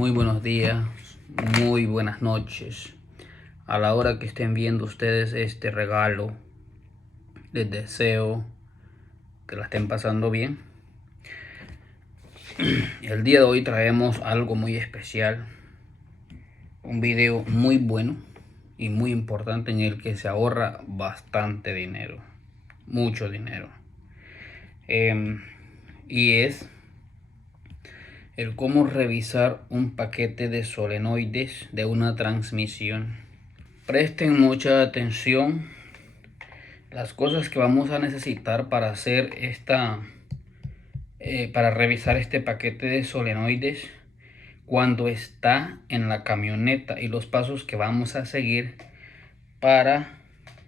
Muy buenos días, muy buenas noches. A la hora que estén viendo ustedes este regalo, les deseo que la estén pasando bien. El día de hoy traemos algo muy especial, un video muy bueno y muy importante en el que se ahorra bastante dinero, mucho dinero. Y es el cómo revisar un paquete de solenoides de una transmisión. Presten mucha atención. Las cosas que vamos a necesitar para hacer para revisar este paquete de solenoides cuando está en la camioneta, y los pasos que vamos a seguir para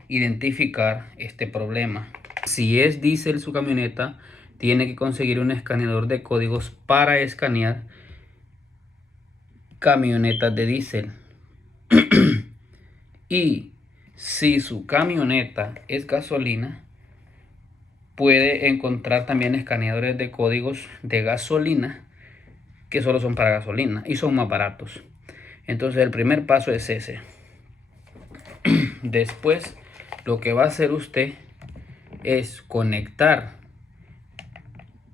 identificar este problema. Si es diésel su camioneta, tiene que conseguir un escaneador de códigos para escanear camionetas de diésel. Y si su camioneta es gasolina, puede encontrar también escaneadores de códigos de gasolina que solo son para gasolina y son más baratos. Entonces el primer paso es ese. Después lo que va a hacer usted es conectar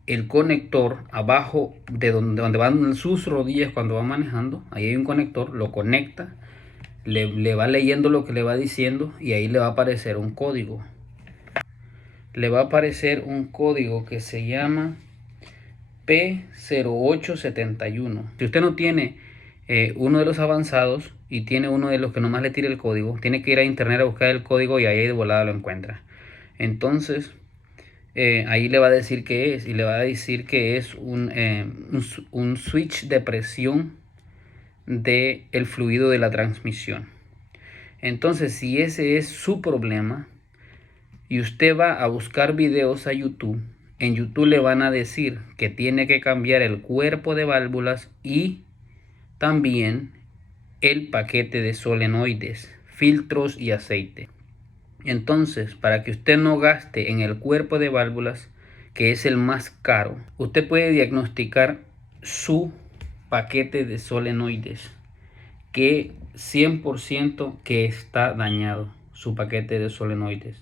el conector abajo de donde van sus rodillas cuando va manejando. Ahí hay un conector, lo conecta, le va leyendo lo que le va diciendo y ahí le va a aparecer un código. Le va a aparecer un código que se llama P0871. Si usted no tiene uno de los avanzados y tiene uno de los que nomás le tira el código, tiene que ir a internet a buscar el código y ahí de volada lo encuentra. Entonces ahí le va a decir qué es, y le va a decir que es un switch de presión del fluido de la transmisión. Entonces, si ese es su problema y usted va a buscar videos a YouTube, en YouTube le van a decir que tiene que cambiar el cuerpo de válvulas y también el paquete de solenoides, filtros y aceite. Entonces, para que usted no gaste en el cuerpo de válvulas, que es el más caro, usted puede diagnosticar su paquete de solenoides, que 100% que está dañado su paquete de solenoides.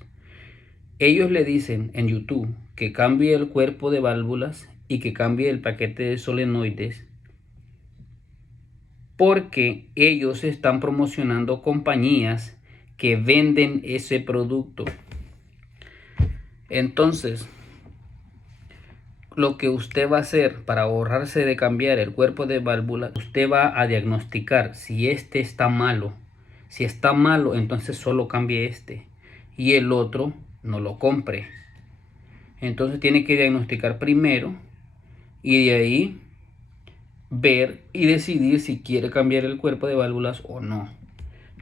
Ellos le dicen en YouTube que cambie el cuerpo de válvulas y que cambie el paquete de solenoides, porque ellos están promocionando compañías que venden ese producto. Entonces, lo que usted va a hacer para ahorrarse de cambiar el cuerpo de válvula, usted va a diagnosticar si este está malo. Si está malo, entonces solo cambie este y el otro no lo compre. Entonces tiene que diagnosticar primero y de ahí ver y decidir si quiere cambiar el cuerpo de válvulas o no.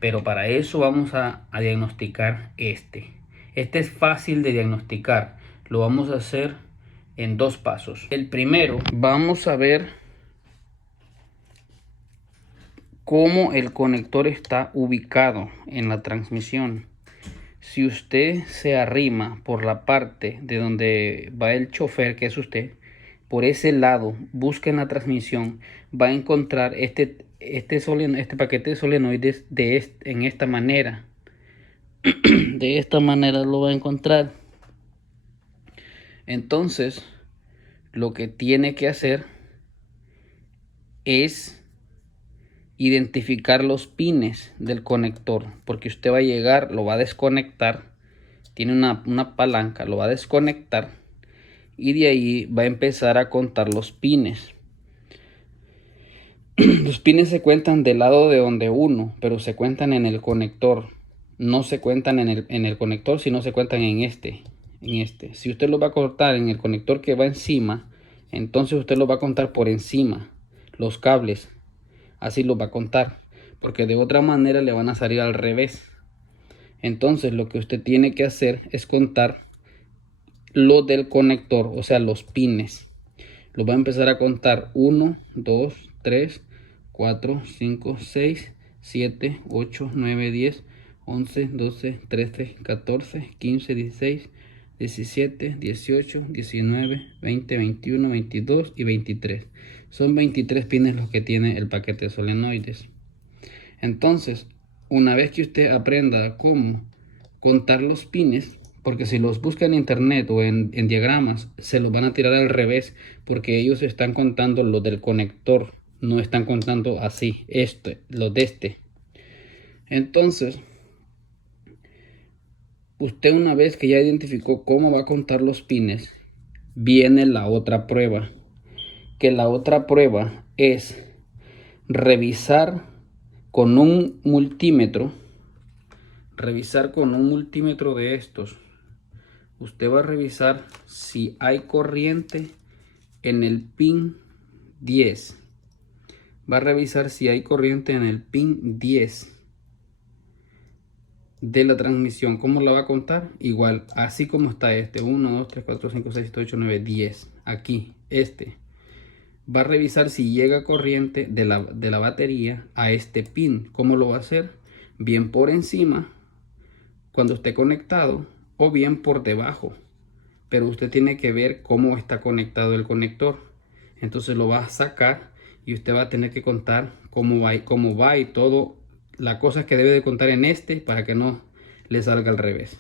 Pero para eso vamos a diagnosticar este. Este es fácil de diagnosticar. Lo vamos a hacer en dos pasos. El primero, vamos a ver cómo el conector está ubicado en la transmisión. Si usted se arrima por la parte de donde va el chofer, que es usted, por ese lado, busca en la transmisión, va a encontrar este paquete de solenoides en esta manera. De esta manera lo va a encontrar. Entonces, lo que tiene que hacer es identificar los pines del conector, porque usted va a llegar, lo va a desconectar, tiene una palanca, lo va a desconectar y de ahí va a empezar a contar los pines. Los pines se cuentan del lado de donde uno, pero se cuentan en el conector, no se cuentan en el conector, sino se cuentan en este. Si usted lo va a cortar en el conector que va encima, entonces usted lo va a contar por encima los cables, así lo va a contar, porque de otra manera le van a salir al revés. Entonces lo que usted tiene que hacer es contar lo del conector, o sea, los pines. Lo va a empezar a contar: 1, 2, 3, 4, 5, 6, 7, 8, 9, 10, 11, 12, 13, 14, 15, 16, 17, 18, 19, 20, 21, 22 y 23. Son 23 pines los que tiene el paquete de solenoides. Entonces, una vez que usted aprenda cómo contar los pines, porque si los busca en internet o en diagramas, se los van a tirar al revés, porque ellos están contando lo del conector, no están contando así, lo de este. Entonces, usted una vez que ya identificó cómo va a contar los pines, viene la otra prueba, que la otra prueba es revisar con un multímetro, de estos. Usted va a revisar si hay corriente en el pin 10. Va a revisar si hay corriente en el pin 10 de la transmisión. ¿Cómo la va a contar? Igual, así como está este. 1, 2, 3, 4, 5, 6, 7, 8, 9, 10. Aquí, este. Va a revisar si llega corriente de la batería a este pin. ¿Cómo lo va a hacer? Bien por encima, cuando esté conectado, o bien por debajo. Pero usted tiene que ver cómo está conectado el conector. Entonces lo va a sacar y usted va a tener que contar cómo va y todo, las cosas que debe de contar en este para que no le salga al revés.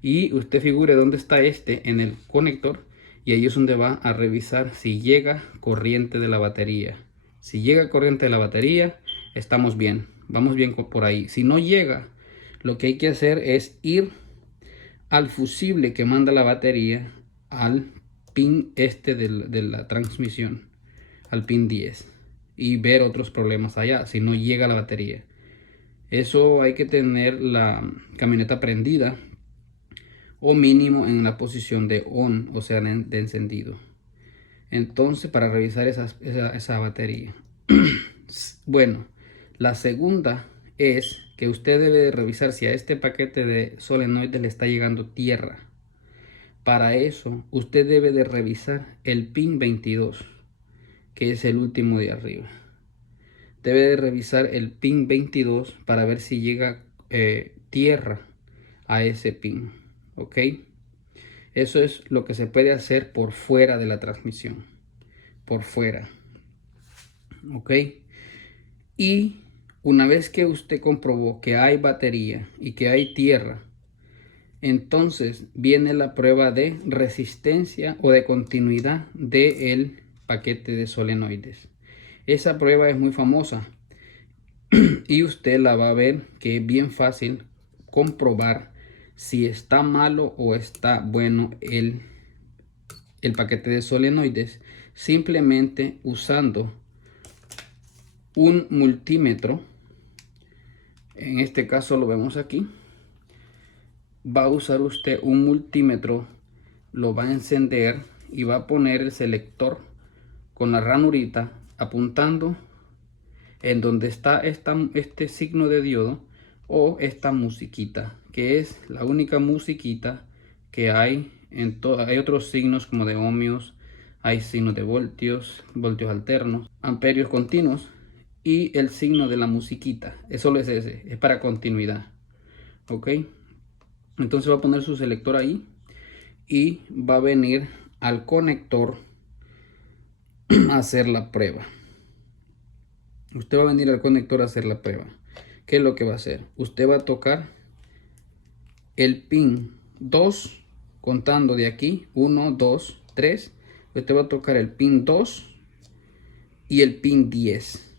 Y usted figure dónde está este en el conector, y ahí es donde va a revisar si llega corriente de la batería. Si llega corriente de la batería, estamos bien, vamos bien por ahí. Si no llega, lo que hay que hacer es ir al fusible que manda la batería al pin este de la transmisión, al pin 10, y ver otros problemas allá si no llega la batería. Eso hay que tener la camioneta prendida o mínimo en la posición de on, o sea, de encendido. Entonces, para revisar esa batería. Bueno, la segunda es que usted debe de revisar si a este paquete de solenoides le está llegando tierra. Para eso, usted debe de revisar el pin 22, que es el último de arriba. Debe de revisar el pin 22 para ver si llega tierra a ese pin. ¿Ok? Eso es lo que se puede hacer por fuera de la transmisión. Por fuera. ¿Ok? Y una vez que usted comprobó que hay batería y que hay tierra, entonces viene la prueba de resistencia o de continuidad del paquete de solenoides. Esa prueba es muy famosa y usted la va a ver que es bien fácil comprobar si está malo o está bueno el paquete de solenoides, simplemente usando un multímetro. En este caso lo vemos aquí. Va a usar usted un multímetro, lo va a encender y va a poner el selector con la ranurita apuntando en donde está este signo de diodo o esta musiquita, que es la única musiquita que hay en todo. Hay otros signos como de ohmios, hay signos de voltios alternos, amperios continuos, y el signo de la musiquita, solo es ese, es para continuidad. Ok, entonces va a poner su selector ahí y va a venir al conector a hacer la prueba. Usted va a venir al conector a hacer la prueba. ¿Qué es lo que va a hacer? Usted va a tocar el pin 2, contando de aquí 1, 2, 3. Usted va a tocar el pin 2 y el pin 10.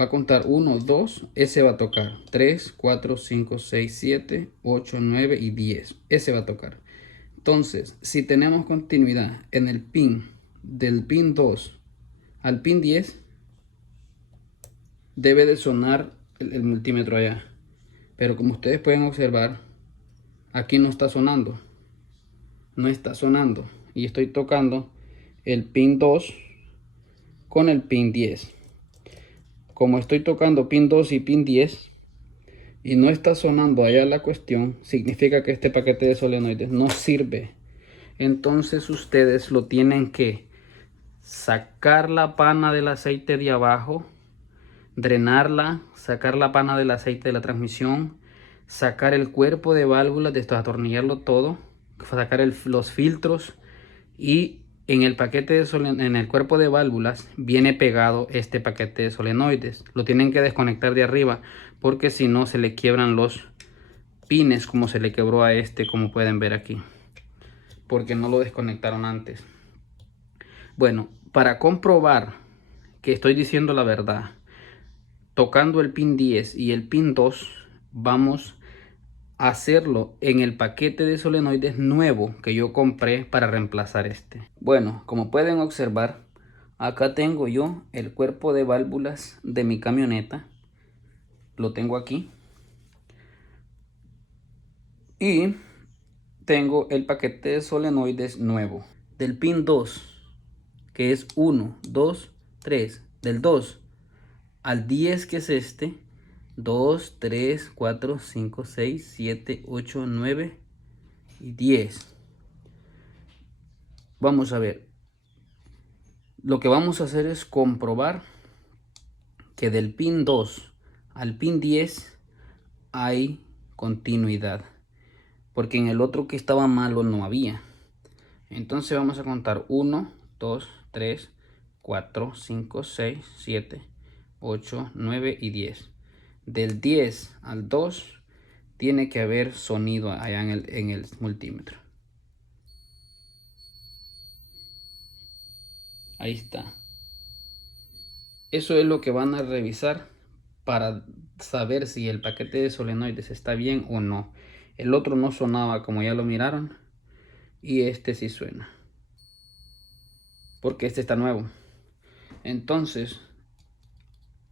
Va a contar 1, 2, ese va a tocar 3, 4, 5, 6, 7, 8, 9 y 10. Ese va a tocar. Entonces, si tenemos continuidad en el pin del pin 2 al pin 10, debe de sonar el multímetro allá. Pero como ustedes pueden observar, aquí no está sonando. No está sonando. Y estoy tocando el pin 2 con el pin 10. Como estoy tocando pin 2 y pin 10 y no está sonando allá la cuestión, significa que este paquete de solenoides no sirve. Entonces ustedes lo tienen que sacar la pana del aceite de abajo, drenarla, sacar la pana del aceite de la transmisión, sacar el cuerpo de válvulas, desatornillarlo todo, sacar los filtros, y en el paquete de en el cuerpo de válvulas viene pegado este paquete de solenoides. Lo tienen que desconectar de arriba porque si no se le quiebran los pines, como se le quebró a este, como pueden ver aquí, porque no lo desconectaron antes. Bueno, para comprobar que estoy diciendo la verdad, tocando el pin 10 y el pin 2, vamos a hacerlo en el paquete de solenoides nuevo que yo compré para reemplazar este. Bueno, como pueden observar, acá tengo yo el cuerpo de válvulas de mi camioneta. Lo tengo aquí. Y tengo el paquete de solenoides nuevo. Del pin 2, que es 1, 2, 3. Del 2 al 10, que es este. 2, 3, 4, 5, 6, 7, 8, 9 y 10. Vamos a ver. Lo que vamos a hacer es comprobar que del pin 2 al pin 10 hay continuidad, porque en el otro que estaba malo no había. Entonces vamos a contar 1, 2, 3, 4, 5, 6, 7, 8, 9 y 10. Del 10 al 2 tiene que haber sonido allá en el multímetro. Ahí está. Eso es lo que van a revisar para saber si el paquete de solenoides está bien o no. El otro no sonaba, como ya lo miraron, y este sí suena, porque este está nuevo. Entonces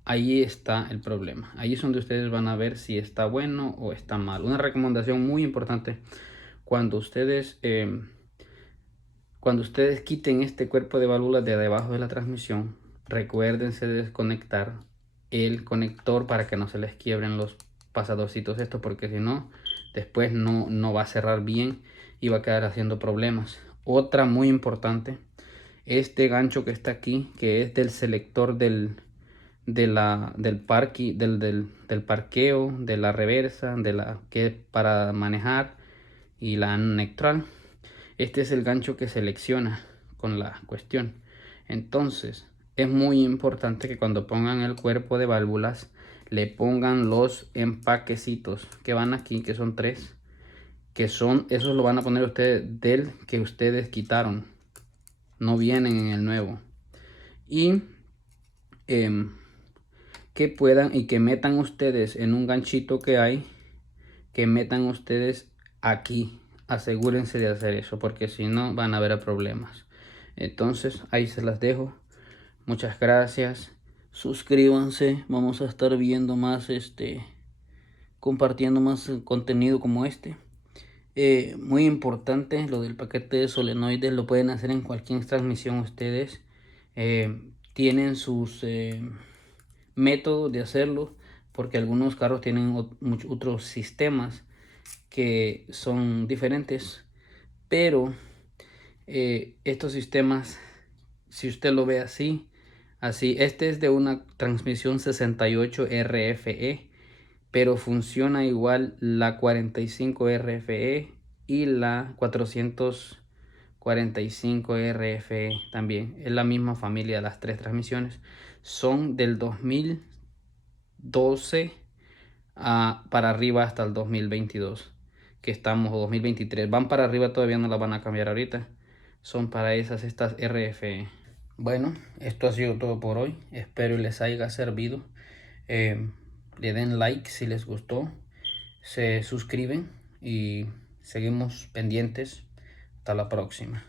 ahí está el problema. Ahí es donde ustedes van a ver si está bueno o está mal. Una recomendación muy importante: cuando ustedes quiten este cuerpo de válvulas de debajo de la transmisión, recuérdense de desconectar el conector para que no se les quiebren los pasadorcitos estos, porque si no, después no va a cerrar bien y va a quedar haciendo problemas. Otra muy importante: este gancho que está aquí, que es del selector del parqueo, de la reversa, que es para manejar, y la neutral. Este es el gancho que selecciona con la cuestión. Entonces es muy importante que cuando pongan el cuerpo de válvulas le pongan los empaquecitos que van aquí, que son 3, que son, esos lo van a poner ustedes del que ustedes quitaron, no vienen en el nuevo. Y que puedan y que metan ustedes en un ganchito que hay, que metan ustedes aquí. Asegúrense de hacer eso, porque si no van a haber problemas. Entonces ahí se las dejo. Muchas gracias. Suscríbanse. Vamos a estar viendo más compartiendo más contenido como este. Muy importante lo del paquete de solenoides. Lo pueden hacer en cualquier transmisión ustedes. Tienen sus métodos de hacerlo, porque algunos carros tienen otros sistemas que son diferentes, pero estos sistemas, si usted lo ve así, este es de una transmisión 68 RFE, pero funciona igual la 45 RFE y la 445 RFE también. Es la misma familia, las tres transmisiones. Son del 2012 para arriba hasta el 2022, que estamos, o 2023. Van para arriba, todavía no la van a cambiar ahorita. Son para estas RFE. Bueno, esto ha sido todo por hoy. Espero les haya servido. Le den like si les gustó. Se suscriben y seguimos pendientes. Hasta la próxima.